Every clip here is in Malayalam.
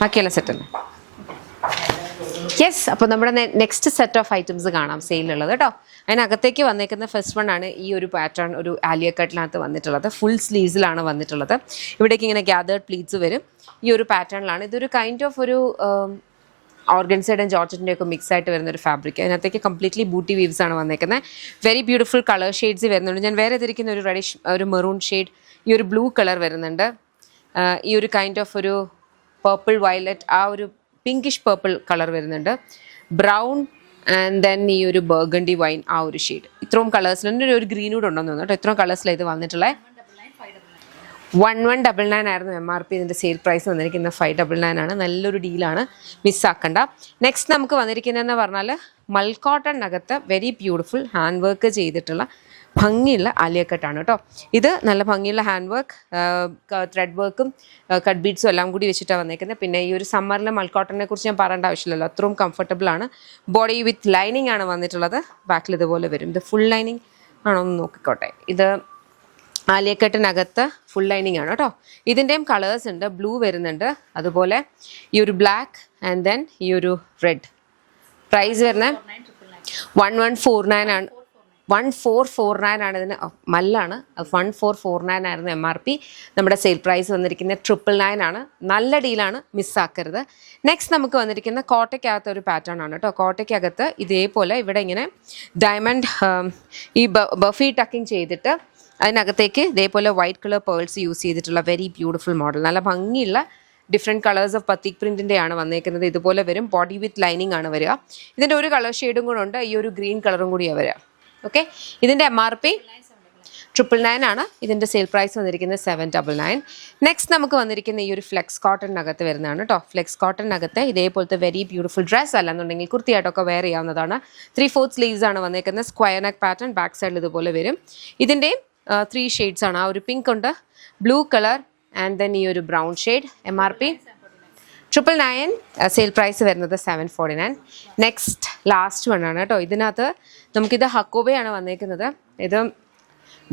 ബാക്കിയുള്ള സെറ്റ് അല്ലേ? യെസ്. അപ്പോൾ നമ്മുടെ നെക്സ്റ്റ് സെറ്റ് ഓഫ് ഐറ്റംസ് കാണാം സെയിലുള്ളത് കേട്ടോ. അതിനകത്തേക്ക് വന്നേക്കുന്ന ഫസ്റ്റ് വൺ ആണ് ഈ ഒരു പാറ്റേൺ, ഒരു ആലിയ കട്ടിനകത്ത് വന്നിട്ടുള്ളത്. ഫുൾ സ്ലീവ്സിലാണ് വന്നിട്ടുള്ളത്. ഇവിടേക്ക് ഇങ്ങനെ ഗ്യാതേർഡ് പ്ലീറ്റ്സ് വരും. ഈ ഒരു പാറ്റേണിലാണ്. ഇതൊരു കൈൻഡ് ഓഫ് ഒരു ഓർഗൻസൈഡ് ജോർജറ്റിൻ്റെ ഒക്കെ മിക്സ് ആയിട്ട് വരുന്ന ഒരു ഫാബ്രിക്. അതിനകത്തേക്ക് കംപ്ലീറ്റ്ലി ബൂട്ടി വീവ്സ് ആണ് വന്നേക്കുന്നത്. വെരി ബ്യൂട്ടിഫുൾ കളർ ഷെയ്ഡ്സ് വരുന്നുണ്ട്. ഞാൻ വേറെ ഇതിരിക്കുന്ന ഒരു റെഡിഷ്, ഒരു മെറൂൺ ഷെയ്ഡ്, ഈ ഒരു ബ്ലൂ കളർ വരുന്നുണ്ട്, ഈ ഒരു കൈൻഡ് ഓഫ് ഒരു പർപ്പിൾ വയലറ്റ്, ആ ഒരു പിങ്കിഷ് പർപ്പിൾ കളർ വരുന്നുണ്ട്, ബ്രൗൺ ആൻഡ് ദെൻ ഈ ഒരു ബർഗണ്ടി വൈൻ, ആ ഒരു ഷെയ്ഡ്. ഇത്രയും കളേഴ്സിൽ ഒരു ഗ്രീനൂഡ് ഉണ്ടെന്ന് തോന്നുന്നു കേട്ടോ. ഇത്രയും കളേഴ്സിലാണ് ഇത് വന്നിട്ടുള്ളത്. 1199 ആയിരുന്നു MRP. ഇതിൻ്റെ സെയിൽ പ്രൈസ് വന്നിരിക്കുന്നത് 599 ആണ്. നല്ലൊരു ഡീലാണ്, മിസ്സാക്കണ്ട. നെക്സ്റ്റ് നമുക്ക് വന്നിരിക്കുന്നതെന്ന് പറഞ്ഞാൽ മൽക്കോട്ടണിനകത്ത് വെരി ബ്യൂട്ടിഫുൾ ഹാൻഡ് വർക്ക് ചെയ്തിട്ടുള്ള ഭംഗിയുള്ള ആലിയക്കട്ടാണ് കേട്ടോ. ഇത് നല്ല ഭംഗിയുള്ള ഹാൻഡ് വർക്ക്, ത്രെഡ് വർക്കും കട്ട് ബീഡ്സും എല്ലാം കൂടി വെച്ചിട്ടാണ് വന്നേക്കുന്നത്. പിന്നെ ഈ ഒരു സമ്മറിലെ മൽക്കോട്ടണിനെ കുറിച്ച് ഞാൻ പറയേണ്ട ആവശ്യമില്ലല്ലോ, അത്രയും കംഫർട്ടബിൾ ആണ്. ബോഡി വിത്ത് ലൈനിങ് ആണ് വന്നിട്ടുള്ളത്. ബാക്കിൽ ഇതുപോലെ വരും. ഇത് ഫുൾ ലൈനിങ് ആണോ എന്ന് നോക്കിക്കോട്ടെ. ഇത് ആലിയക്കട്ടിനകത്ത് ഫുൾ ലൈനിങ് ആണ് കേട്ടോ. ഇതിൻ്റെയും കളേഴ്സ് ഉണ്ട്. ബ്ലൂ വരുന്നുണ്ട്, അതുപോലെ ഈ ഒരു ബ്ലാക്ക് ആൻഡ് ദെൻ ഈ ഒരു റെഡ്. പ്രൈസ് വരുന്നത് 1149 ആണ്. 1449 ആണ് ഇതിന്. മല്ലാണ്. 1449 ആയിരുന്നു MRP. നമ്മുടെ സെയിൽ പ്രൈസ് വന്നിരിക്കുന്നത് 999 ആണ്. നല്ല ഡീലാണ്, മിസ്സാക്കരുത്. നെക്സ്റ്റ് നമുക്ക് വന്നിരിക്കുന്ന കോട്ടയ്ക്കകത്ത് ഒരു പാറ്റേൺ ആണ് കേട്ടോ. കോട്ടയ്ക്കകത്ത് ഇതേപോലെ ഇവിടെ ഇങ്ങനെ ഡയമണ്ട് ഈ ബഫി ടക്കിങ് ചെയ്തിട്ട് അതിനകത്തേക്ക് ഇതേപോലെ വൈറ്റ് കളർ പേൾസ് യൂസ് ചെയ്തിട്ടുള്ള വെരി ബ്യൂട്ടിഫുൾ മോഡൽ. നല്ല ഭംഗിയുള്ള ഡിഫറെൻറ്റ് കളേഴ്സ് ഓഫ് പത്തിക് പ്രിൻറ്റിൻ്റെ ആണ് വന്നേക്കുന്നത്. ഇതുപോലെ വരും. ബോഡി വിത്ത് ലൈനിങ് ആണ് വരിക. ഇതിൻ്റെ ഒരു കളർ ഷെയ്ഡും കൂടെ ഉണ്ട്. ഈ ഒരു ഗ്രീൻ കളറും കൂടിയാണ് വരിക. ഓക്കെ. ഇതിൻ്റെ MRP 999 ആണ്. ഇതിൻ്റെ സെയിൽ പ്രൈസ് വന്നിരിക്കുന്നത് 799. നെക്സ്റ്റ് നമുക്ക് വന്നിരിക്കുന്ന ഈ ഒരു ഫ്ലെക്സ് കോട്ടണിനകത്ത് വരുന്നതാണ് കേട്ടോ. ഫ്ലെക്സ് കോട്ടണിനകത്ത് ഇതേപോലത്തെ വെരി ബ്യൂട്ടിഫുൾ ഡ്രസ്സ് അല്ലെന്നുണ്ടെങ്കിൽ കുർത്തിയായിട്ടൊക്കെ വെയർ ചെയ്യാവുന്നതാണ്. 3/4 സ്ലീവ്സ് ആണ് വന്നേക്കുന്നത്. Square neck pattern. ബാക്ക് സൈഡിൽ ഇതുപോലെ വരും. ഇതിൻ്റെയും 3 ഷെയ്ഡ്സ് ആണ്. ആ ഒരു പിങ്ക് ഉണ്ട്, ബ്ലൂ കളർ ആൻഡ് ദെൻ ഈ ഒരു brown shade. MRP 999. Sale price വരുന്നത് 749. നെക്സ്റ്റ് ലാസ്റ്റ് വൺ ആണ് കേട്ടോ. ഇതിനകത്ത് നമുക്കിത് ഹക്കോബയാണ് വന്നേക്കുന്നത്. ഇത്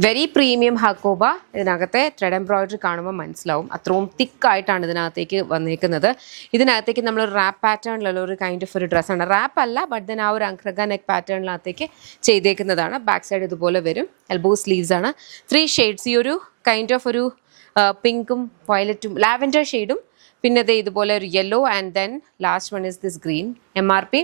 വെരി പ്രീമിയം ഹക്കോബ. ഇതിനകത്തെ ത്രെഡ് എംബ്രോയിഡറി കാണുമ്പോൾ മനസ്സിലാവും. അത്രയും തിക്കായിട്ടാണ് ഇതിനകത്തേക്ക് വന്നേക്കുന്നത്. ഇതിനകത്തേക്ക് നമ്മൾ റാപ്പ് പാറ്റേണിലുള്ള ഒരു കൈൻഡ് ഓഫ് ഒരു ഡ്രസ്സാണ്. റാപ്പ് അല്ല, ബട്ട് ദെൻ ആ ഒരു അങ്ക്രഗ നെക്ക് പാറ്റേണിനകത്തേക്ക് ചെയ്തേക്കുന്നതാണ്. ബാക്ക് സൈഡ് ഇതുപോലെ വരും. എൽബോ സ്ലീവ്സ് ആണ്. 3 ഷെയ്ഡ്സ്. ഈ ഒരു കൈൻഡ് ഓഫ് ഒരു പിങ്കും വയലറ്റും ലാവൻഡർ ഷെയ്ഡും, പിന്നെ ഇതുപോലെ ഒരു yellow and then last one is this green. MRP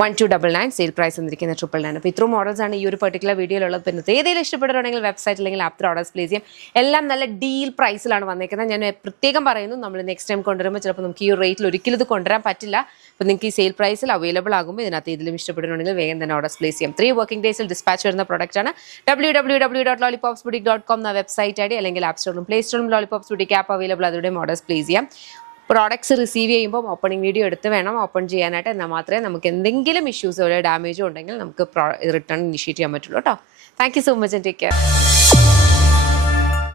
1299. Sale price വന്നിരിക്കുന്നത് 999. അപ്പോൾ ഇത്രയും മോഡൽസ് ആണ് ഈ ഒരു പെർട്ടിക്കുലർ വീഡിയോയിലുള്ളത്. പിന്നെ ഏതെങ്കിലും ഇഷ്ടപ്പെടുകയാണെങ്കിൽ വെബ്സൈറ്റ് അല്ലെങ്കിൽ ആപ്പിൽ ഓർഡേഴ്സ് പ്ലേസ് ചെയ്യാം. എല്ലാം നല്ല ഡീൽ പ്രൈസിലാണ് വന്നേക്കുന്നത്. ഞാൻ പ്രത്യേകം പറയുന്നു, നമ്മൾ നെക്സ്റ്റ് ടൈം കൊണ്ടുവരുമ്പോൾ ചിലപ്പോൾ നമുക്ക് ഈ ഒരു റേറ്റിൽ ഒരിക്കലും ഇത് കൊണ്ടുവരാൻ പറ്റില്ല. അപ്പോൾ നിങ്ങൾക്ക് ഈ സെയിൽ പ്രൈസിൽ അവൈലബിൾ ആകുമ്പോൾ ഇതിനകത്ത് ഇതിലും ഇഷ്ടപ്പെടുകയാണെങ്കിൽ വേഗം തന്നെ ഓർഡേഴ്സ് പ്ലേസ് ചെയ്യാം. 3 വർക്കിംഗ് ഡേയ്സിൽ ഡിസ്പാച്ച് വരുന്ന പ്രോഡക്റ്റ് ആണ്. www.lollipopsboutique.com എന്ന വെബ്സൈറ്റ് ID അല്ലെങ്കിൽ ആപ്പ് സ്റ്റോറിലും പ്ലേ സ്റ്റോറിലും ലോളിപോപ്സ് ബുട്ടിക് ആപ്പ് അവൈലബിൾ. അതിലൂടെയും ഓർഡേഴ്സ് പ്ലേസ് ചെയ്യാം. പ്രോഡക്ട്സ് റിസീവ് ചെയ്യുമ്പോൾ ഓപ്പണിംഗ് വീഡിയോ എടുത്ത് വേണം ഓപ്പൺ ചെയ്യാനായിട്ട്. എന്നാൽ മാത്രമേ നമുക്ക് എന്തെങ്കിലും ഇഷ്യൂസോ ഡാമേജോ ഉണ്ടെങ്കിൽ നമുക്ക് റിട്ടേൺ ഇനിഷ്യേറ്റ് ചെയ്യാൻ പറ്റുള്ളൂ കേട്ടോ. Thank you so much and take care.